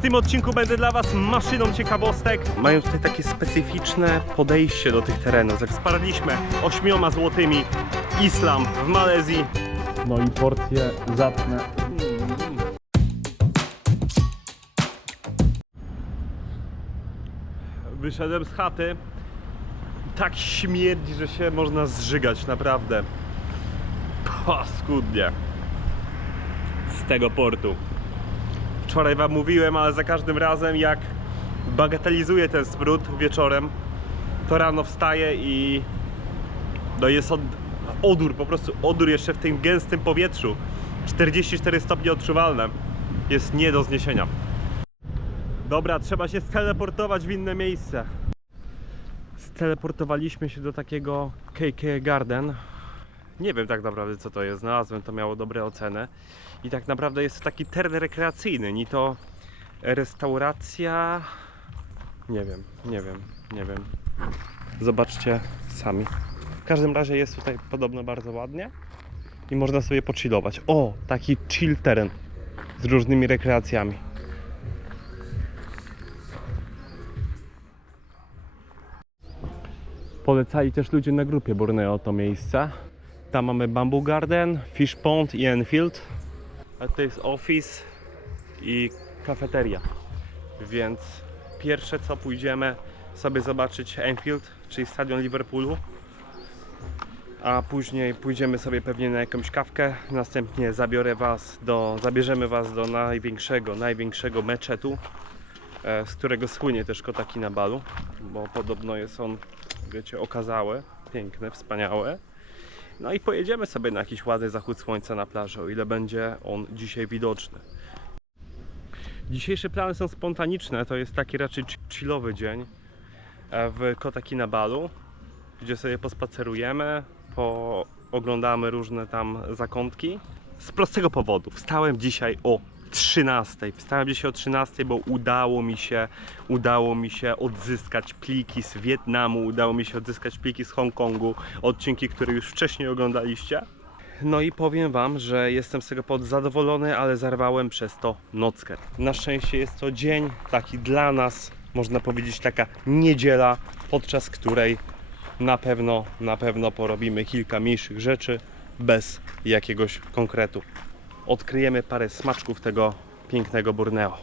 W tym odcinku będę dla Was maszyną ciekawostek. Mają tutaj takie specyficzne podejście do tych terenów. Jak sparliśmy ośmioma złotymi islam w Malezji. No i porcje zacne. Wyszedłem z chaty. Tak śmierdzi, że się można zżygać, naprawdę. Paskudnie. Z tego portu. Wczoraj wam mówiłem, ale za każdym razem jak bagatelizuję ten smród wieczorem, to rano wstaję i no jest od, odór, po prostu odór jeszcze w tym gęstym powietrzu. 44 stopnie odczuwalne. Jest nie do zniesienia. Dobra, trzeba się steleportować w inne miejsce. Steleportowaliśmy się do takiego KK Garden. Nie wiem tak naprawdę co to jest. Znalazłem, to miało dobre oceny. I tak naprawdę jest to taki teren rekreacyjny. Ni to restauracja. Nie wiem, nie wiem, nie wiem. Zobaczcie sami. W każdym razie jest tutaj podobno bardzo ładnie. I można sobie pochillować. O, taki chill teren z różnymi rekreacjami. Polecali też ludzie na grupie Borneo to miejsce. Tam mamy Bamboo Garden, Fish Pond i Enfield. A to jest office i kafeteria. Więc pierwsze co pójdziemy sobie zobaczyć Enfield, czyli stadion Liverpoolu. A później pójdziemy sobie pewnie na jakąś kawkę. Następnie zabiorę was do, zabierzemy was do największego, największego meczetu, e, z którego słynie też Kotaki na balu, bo podobno jest on wiecie, okazałe, piękne, wspaniałe. No i pojedziemy sobie na jakiś ładny zachód słońca na plaży, o ile będzie on dzisiaj widoczny. Dzisiejsze plany są spontaniczne, to jest taki raczej chi- chillowy dzień e, w Kotakinabalu, gdzie sobie pospacerujemy, pooglądamy różne tam zakątki. Z prostego powodu, wstałem dzisiaj o 13. Wstałem dzisiaj o 13, bo udało mi się, udało mi się odzyskać pliki z Wietnamu, udało mi się odzyskać pliki z Hongkongu, odcinki, które już wcześniej oglądaliście. No i powiem Wam, że jestem z tego powodu zadowolony, ale zarwałem przez to nockę. Na szczęście jest to dzień taki dla nas, można powiedzieć taka niedziela, podczas której na pewno, na pewno porobimy kilka mniejszych rzeczy bez jakiegoś konkretu. Odkryjemy parę smaczków tego pięknego Borneo.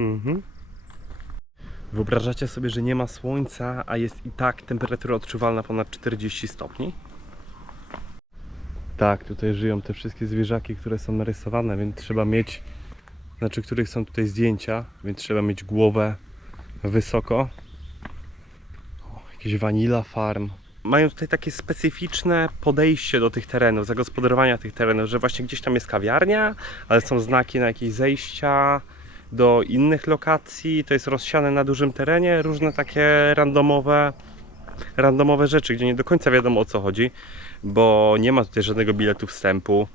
Mhm. Wyobrażacie sobie, że nie ma słońca, a jest i tak temperatura odczuwalna ponad 40 stopni? Tak, tutaj żyją te wszystkie zwierzaki, które są narysowane, więc trzeba mieć, znaczy których są tutaj zdjęcia, więc trzeba mieć głowę wysoko. Jakieś Vanilla Farm. Mają tutaj takie specyficzne podejście do tych terenów, zagospodarowania tych terenów, że właśnie gdzieś tam jest kawiarnia, ale są znaki na jakieś zejścia, do innych lokacji. To jest rozsiane na dużym terenie, różne takie randomowe, randomowe rzeczy, gdzie nie do końca wiadomo o co chodzi, bo nie ma tutaj żadnego biletu wstępu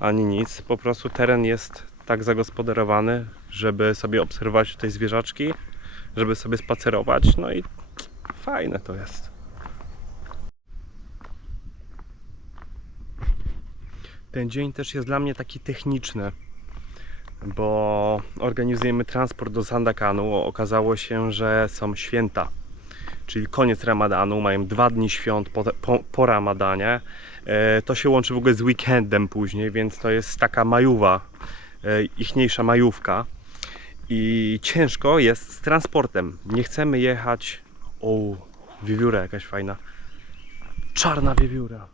ani nic. Po prostu teren jest tak zagospodarowany, żeby sobie obserwować tutaj zwierzaczki, żeby sobie spacerować. No i fajne to jest. Ten dzień też jest dla mnie taki techniczny bo organizujemy transport do Sandakanu. Okazało się, że są święta, czyli koniec Ramadanu, mają dwa dni świąt po, po, po Ramadanie. E, to się łączy w ogóle z weekendem później, więc to jest taka majówa, e, ichniejsza majówka. I ciężko jest z transportem. Nie chcemy jechać. O, wiewióra jakaś fajna. Czarna wiewióra.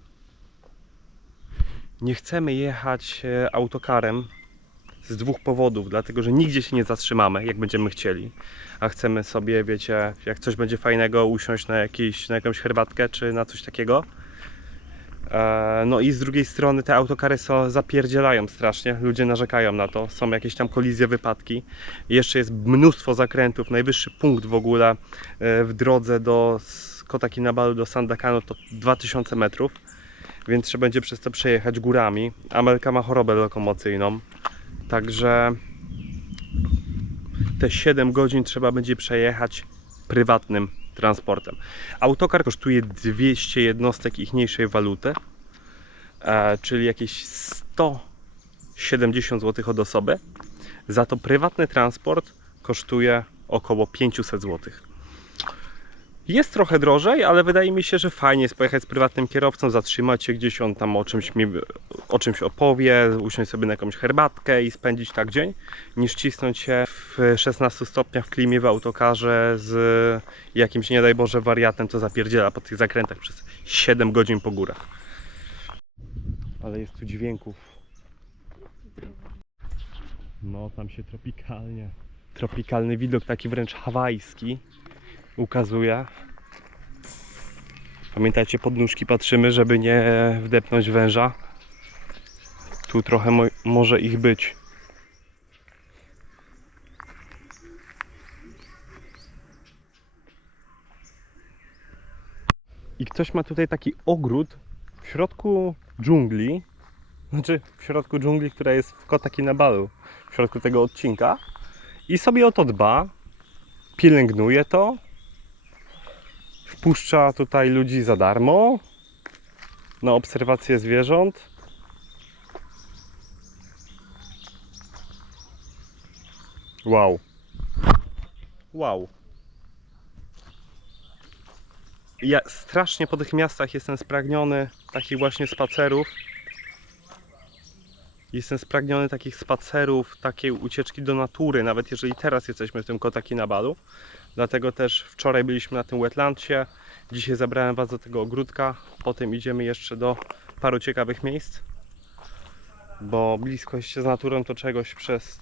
Nie chcemy jechać e, autokarem, z dwóch powodów, dlatego że nigdzie się nie zatrzymamy, jak będziemy chcieli, a chcemy sobie, wiecie, jak coś będzie fajnego, usiąść na, jakiś, na jakąś herbatkę czy na coś takiego. E, No i z drugiej strony te autokary są, zapierdzielają strasznie, ludzie narzekają na to, są jakieś tam kolizje, wypadki. Jeszcze jest mnóstwo zakrętów, najwyższy punkt w ogóle e, w drodze do s- Kotakinabalu, do Sandakanu to 2000 metrów, więc trzeba będzie przez to przejechać górami. Amelka ma chorobę lokomocyjną, Także te 7 godzin trzeba będzie przejechać prywatnym transportem. Autokar kosztuje 200 jednostek ichniejszej waluty, e, czyli jakieś 170 zł od osoby. Za to prywatny transport kosztuje około 500 zł. Jest trochę drożej, ale wydaje mi się, że fajnie jest pojechać z prywatnym kierowcą, zatrzymać się gdzieś, on tam o czymś, mi, o czymś opowie, usiąść sobie na jakąś herbatkę i spędzić tak dzień, niż cisnąć się w 16 stopniach w klimie w autokarze z jakimś, nie daj Boże, wariatem, co zapierdziela po tych zakrętach przez 7 godzin po górach. Ale jest tu dźwięków. No, tam się tropikalnie. Tropikalny widok, taki wręcz hawajski ukazuje. Pamiętajcie, pod nóżki patrzymy, żeby nie wdepnąć węża. Tu trochę mo- może ich być. I ktoś ma tutaj taki ogród w środku dżungli. Znaczy w środku dżungli, która jest w Kotakinabalu. W środku tego odcinka. I sobie o to dba. Pielęgnuje to. Wpuszcza tutaj ludzi za darmo. Na obserwację zwierząt. Wow. Wow. Ja strasznie po tych miastach jestem spragniony takich właśnie spacerów. Jestem spragniony takich spacerów, takiej ucieczki do natury, nawet jeżeli teraz jesteśmy w tym Kotakinabalu. Dlatego też wczoraj byliśmy na tym wetlandsie. Dzisiaj zabrałem Was do tego ogródka. Potem idziemy jeszcze do paru ciekawych miejsc. Bo bliskość z naturą to czegoś przez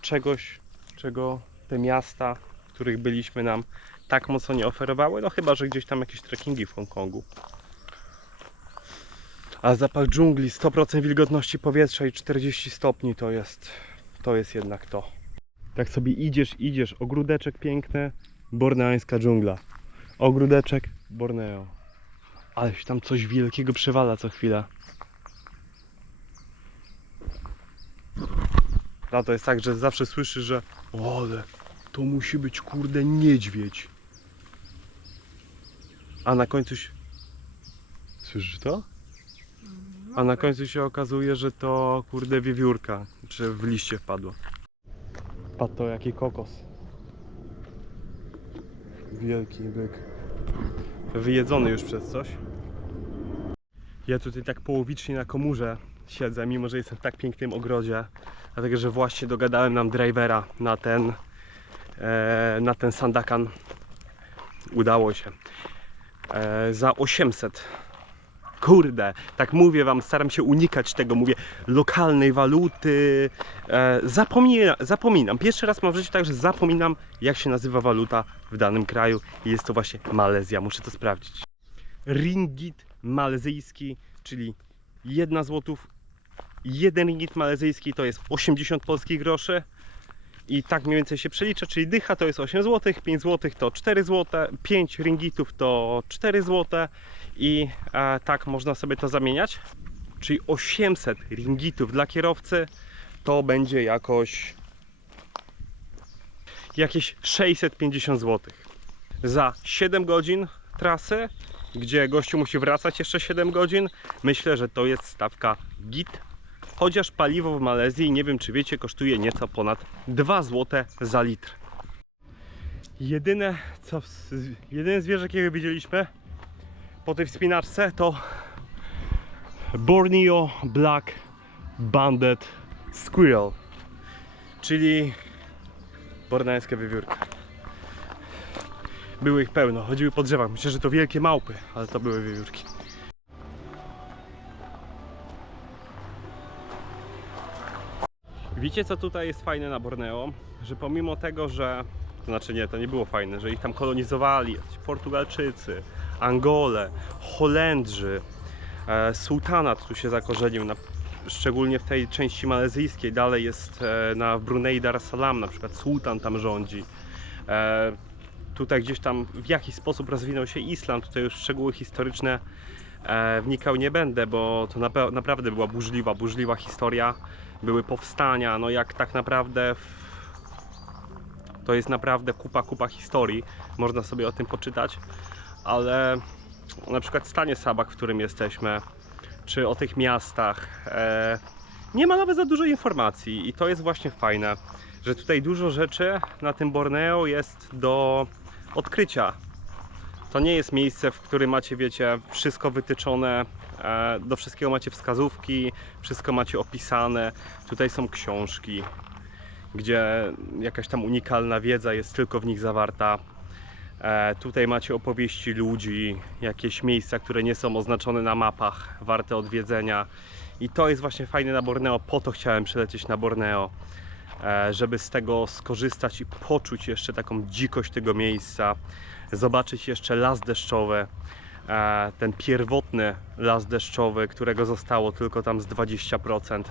czegoś, czego te miasta, w których byliśmy nam tak mocno nie oferowały. No chyba, że gdzieś tam jakieś trekkingi w Hongkongu. A zapach dżungli, 100% wilgotności powietrza i 40 stopni to jest, to jest jednak to. Tak sobie idziesz, idziesz, ogródeczek piękny, borneańska dżungla. Ogródeczek, Borneo. Ale się tam coś wielkiego przewala co chwilę. A to jest tak, że zawsze słyszysz, że o, ale to musi być kurde niedźwiedź. A na końcu się... Słyszysz to? A na końcu się okazuje, że to kurde wiewiórka, czy w liście wpadło. Patrz to jaki kokos. Wielki byk. Wyjedzony już przez coś. Ja tutaj tak połowicznie na komórze siedzę, mimo że jestem w tak pięknym ogrodzie. Dlatego, że właśnie dogadałem nam drivera na ten e, na ten sandakan. Udało się. E, za 800 Kurde, tak mówię wam, staram się unikać tego, mówię, lokalnej waluty. E, zapomina, zapominam. Pierwszy raz mam w życiu tak, że zapominam, jak się nazywa waluta w danym kraju. I jest to właśnie Malezja. Muszę to sprawdzić. Ringgit malezyjski, czyli jedna złotów. Jeden ringgit malezyjski to jest 80 polskich groszy. I tak mniej więcej się przelicza, czyli dycha to jest 8 zł, 5 zł to 4 zł, 5 ringgitów to 4 zł i e, tak można sobie to zamieniać. Czyli 800 ringgitów dla kierowcy to będzie jakoś jakieś 650 zł. Za 7 godzin trasy, gdzie gościu musi wracać jeszcze 7 godzin, myślę, że to jest stawka git. Chociaż paliwo w Malezji, nie wiem czy wiecie, kosztuje nieco ponad 2 zł za litr. Jedyne, co, jedyne zwierzę, jakiego widzieliśmy po tej wspinaczce to Borneo Black Banded Squirrel, czyli borneańska wiewiórka. Były ich pełno, chodziły po drzewach. Myślę, że to wielkie małpy, ale to były wiewiórki. Wiecie co tutaj jest fajne na Borneo? Że pomimo tego, że to znaczy nie, to nie było fajne, że ich tam kolonizowali Portugalczycy, Angole, Holendrzy, e, sułtanat tu się zakorzenił, na, szczególnie w tej części malezyjskiej. Dalej jest e, na Brunei Dar es Salaam, na przykład sułtan tam rządzi. E, tutaj gdzieś tam w jakiś sposób rozwinął się islam, tutaj już szczegóły historyczne e, wnikał nie będę, bo to nape- naprawdę była burzliwa, burzliwa historia. Były powstania, no jak tak naprawdę w To jest naprawdę kupa, kupa historii. Można sobie o tym poczytać, ale na przykład stanie Sabak, w którym jesteśmy, czy o tych miastach, e, nie ma nawet za dużo informacji i to jest właśnie fajne, że tutaj dużo rzeczy na tym Borneo jest do odkrycia. To nie jest miejsce, w którym macie, wiecie, wszystko wytyczone, do wszystkiego macie wskazówki, wszystko macie opisane. Tutaj są książki, gdzie jakaś tam unikalna wiedza jest tylko w nich zawarta. E, tutaj macie opowieści ludzi, jakieś miejsca, które nie są oznaczone na mapach, warte odwiedzenia. I to jest właśnie fajne na Borneo, po to chciałem przylecieć na Borneo, e, żeby z tego skorzystać i poczuć jeszcze taką dzikość tego miejsca, zobaczyć jeszcze las deszczowy, e, ten pierwotny las deszczowy, którego zostało tylko tam z 20%.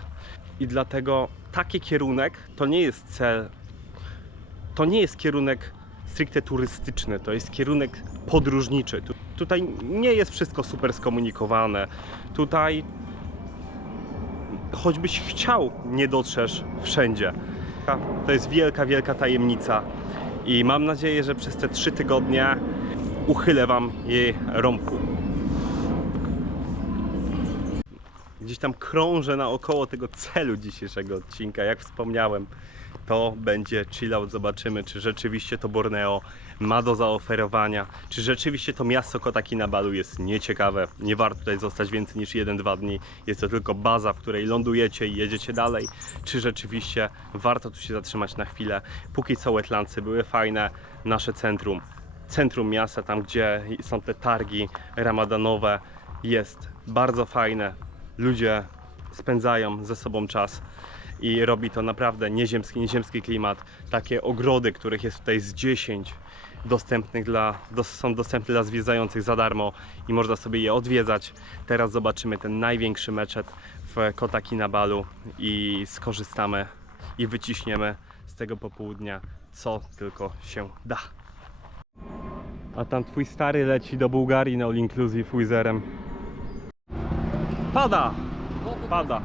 I dlatego taki kierunek to nie jest cel, to nie jest kierunek stricte turystyczny, to jest kierunek podróżniczy. Tu, tutaj nie jest wszystko super skomunikowane. Tutaj choćbyś chciał, nie dotrzesz wszędzie. To jest wielka, wielka tajemnica i mam nadzieję, że przez te trzy tygodnie uchylę Wam jej rąbku. Gdzieś tam krążę naokoło tego celu dzisiejszego odcinka, jak wspomniałem. To będzie chillout, zobaczymy czy rzeczywiście to Borneo ma do zaoferowania, czy rzeczywiście to miasto Kotaki-Nabalu jest nieciekawe, nie warto tutaj zostać więcej niż 1-2 dni, jest to tylko baza, w której lądujecie i jedziecie dalej, czy rzeczywiście warto tu się zatrzymać na chwilę. Póki co wetlandsy były fajne, nasze centrum, centrum miasta, tam gdzie są te targi ramadanowe, jest bardzo fajne. Ludzie spędzają ze sobą czas i robi to naprawdę nieziemski, nieziemski klimat. Takie ogrody, których jest tutaj z 10 dostępnych dla, są dostępne dla zwiedzających za darmo i można sobie je odwiedzać. Teraz zobaczymy ten największy meczet w Kotaki-Nabalu i skorzystamy i wyciśniemy z tego popołudnia co tylko się da. A tam twój stary leci do Bułgarii na All Inclusive Wizerem. Pada! Pada.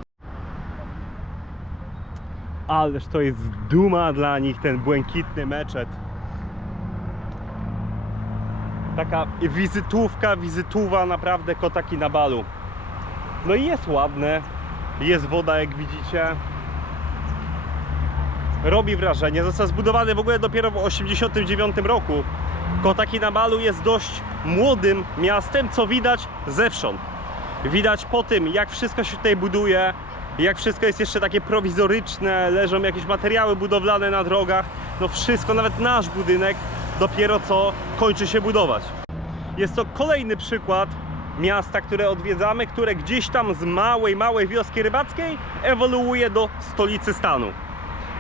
Ależ to jest duma dla nich ten błękitny meczet. Taka wizytówka, wizytuwa naprawdę kotaki na balu. No i jest ładne, jest woda jak widzicie. Robi wrażenie, został zbudowany w ogóle dopiero w 1989 roku. Kotaki na balu jest dość młodym miastem, co widać zewsząd. Widać po tym, jak wszystko się tutaj buduje, jak wszystko jest jeszcze takie prowizoryczne, leżą jakieś materiały budowlane na drogach. No wszystko, nawet nasz budynek dopiero co kończy się budować. Jest to kolejny przykład miasta, które odwiedzamy, które gdzieś tam z małej, małej wioski rybackiej ewoluuje do stolicy stanu.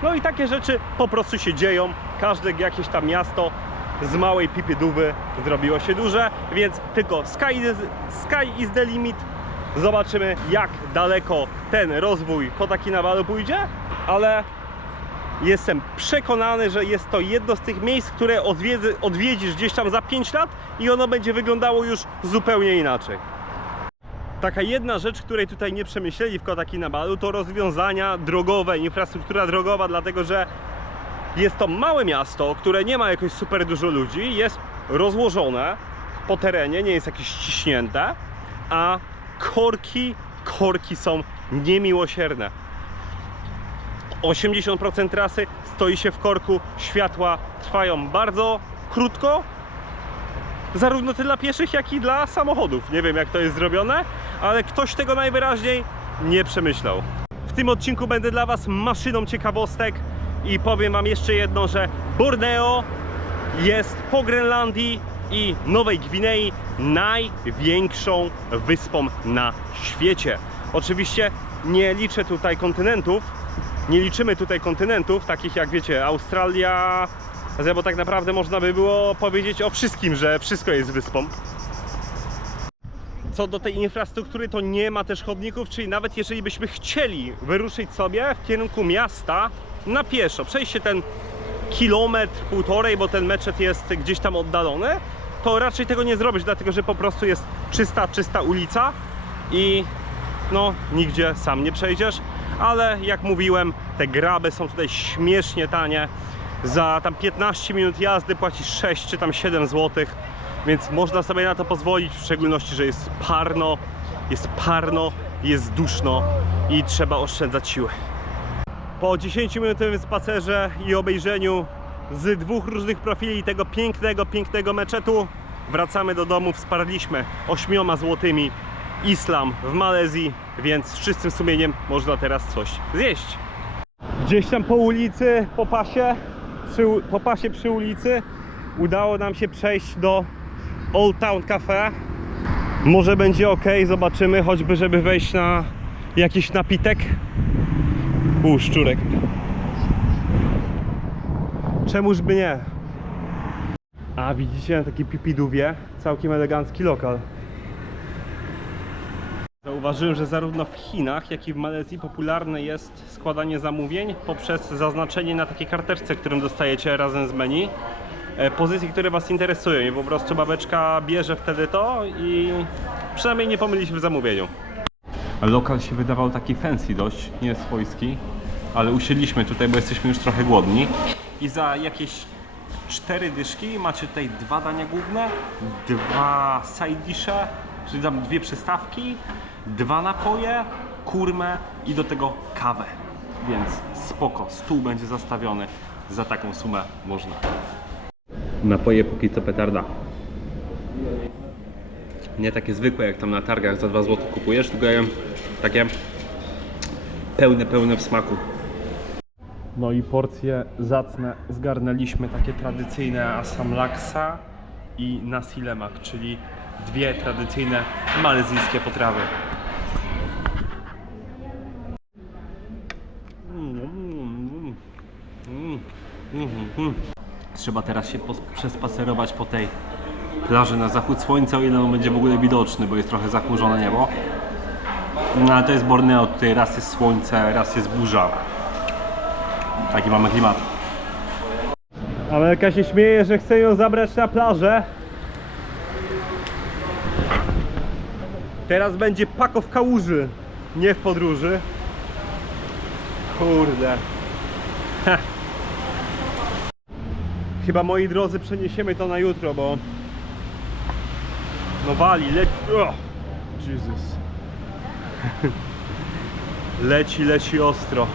No i takie rzeczy po prostu się dzieją. Każde jakieś tam miasto z małej pipy duwy zrobiło się duże, więc tylko sky sky is the limit. Zobaczymy jak daleko ten rozwój Kotakinabalu pójdzie, ale jestem przekonany, że jest to jedno z tych miejsc, które odwiedzy, odwiedzisz gdzieś tam za 5 lat i ono będzie wyglądało już zupełnie inaczej. Taka jedna rzecz, której tutaj nie przemyśleli w Kotakinabalu to rozwiązania drogowe, infrastruktura drogowa, dlatego że jest to małe miasto, które nie ma jakoś super dużo ludzi, jest rozłożone po terenie, nie jest jakieś ściśnięte, a korki, korki są niemiłosierne. 80% trasy stoi się w korku, światła trwają bardzo krótko, zarówno dla pieszych, jak i dla samochodów. Nie wiem jak to jest zrobione, ale ktoś tego najwyraźniej nie przemyślał. W tym odcinku będę dla Was maszyną ciekawostek i powiem Wam jeszcze jedno, że Borneo jest po Grenlandii i Nowej Gwinei największą wyspą na świecie. Oczywiście nie liczę tutaj kontynentów, nie liczymy tutaj kontynentów, takich jak wiecie, Australia, bo tak naprawdę można by było powiedzieć o wszystkim, że wszystko jest wyspą. Co do tej infrastruktury, to nie ma też chodników, czyli nawet jeżeli byśmy chcieli wyruszyć sobie w kierunku miasta na pieszo, przejść się ten kilometr, półtorej, bo ten meczet jest gdzieś tam oddalony, to raczej tego nie zrobić, dlatego że po prostu jest czysta, czysta ulica i no nigdzie sam nie przejdziesz, ale jak mówiłem, te graby są tutaj śmiesznie tanie. Za tam 15 minut jazdy płacisz 6 czy tam 7 zł, więc można sobie na to pozwolić, w szczególności, że jest parno, jest parno, jest duszno i trzeba oszczędzać siły. Po 10-minutowym spacerze i obejrzeniu z dwóch różnych profili tego pięknego, pięknego meczetu wracamy do domu. Wsparliśmy ośmioma złotymi islam w Malezji, więc z czystym sumieniem można teraz coś zjeść. Gdzieś tam po ulicy, po pasie, przy, po pasie przy ulicy udało nam się przejść do Old Town Cafe. Może będzie ok, zobaczymy, choćby żeby wejść na jakiś napitek. U, szczurek. Czemuż by nie? A widzicie na takiej pipidówie całkiem elegancki lokal. Zauważyłem, że zarówno w Chinach, jak i w Malezji popularne jest składanie zamówień poprzez zaznaczenie na takiej karteczce, którą dostajecie razem z menu e, pozycji, które Was interesują i po prostu babeczka bierze wtedy to i przynajmniej nie pomyli się w zamówieniu. Lokal się wydawał taki fancy dość, nie swojski, ale usiedliśmy tutaj, bo jesteśmy już trochę głodni i za jakieś cztery dyszki macie tutaj dwa dania główne, dwa side dishe, czyli tam dwie przystawki, dwa napoje, kurmę i do tego kawę. Więc spoko, stół będzie zastawiony. Za taką sumę można. Napoje póki co petarda. Nie takie zwykłe jak tam na targach za 2 zł kupujesz, tylko ja takie pełne, pełne w smaku. No i porcje zacne zgarnęliśmy, takie tradycyjne asam laksa i nasi lemak, czyli dwie tradycyjne malezyjskie potrawy. Trzeba teraz się przespacerować po tej plaży na zachód słońca, o ile on będzie w ogóle widoczny, bo jest trochę zachmurzone niebo. No ale to jest Borneo, tutaj raz jest słońce, raz jest burza. Taki mamy klimat. Amelka się śmieje, że chce ją zabrać na plażę. Teraz będzie pako w kałuży, nie w podróży. Kurde. Chyba moi drodzy przeniesiemy to na jutro, bo no wali, leci. Oh, Jesus. Leci, leci ostro.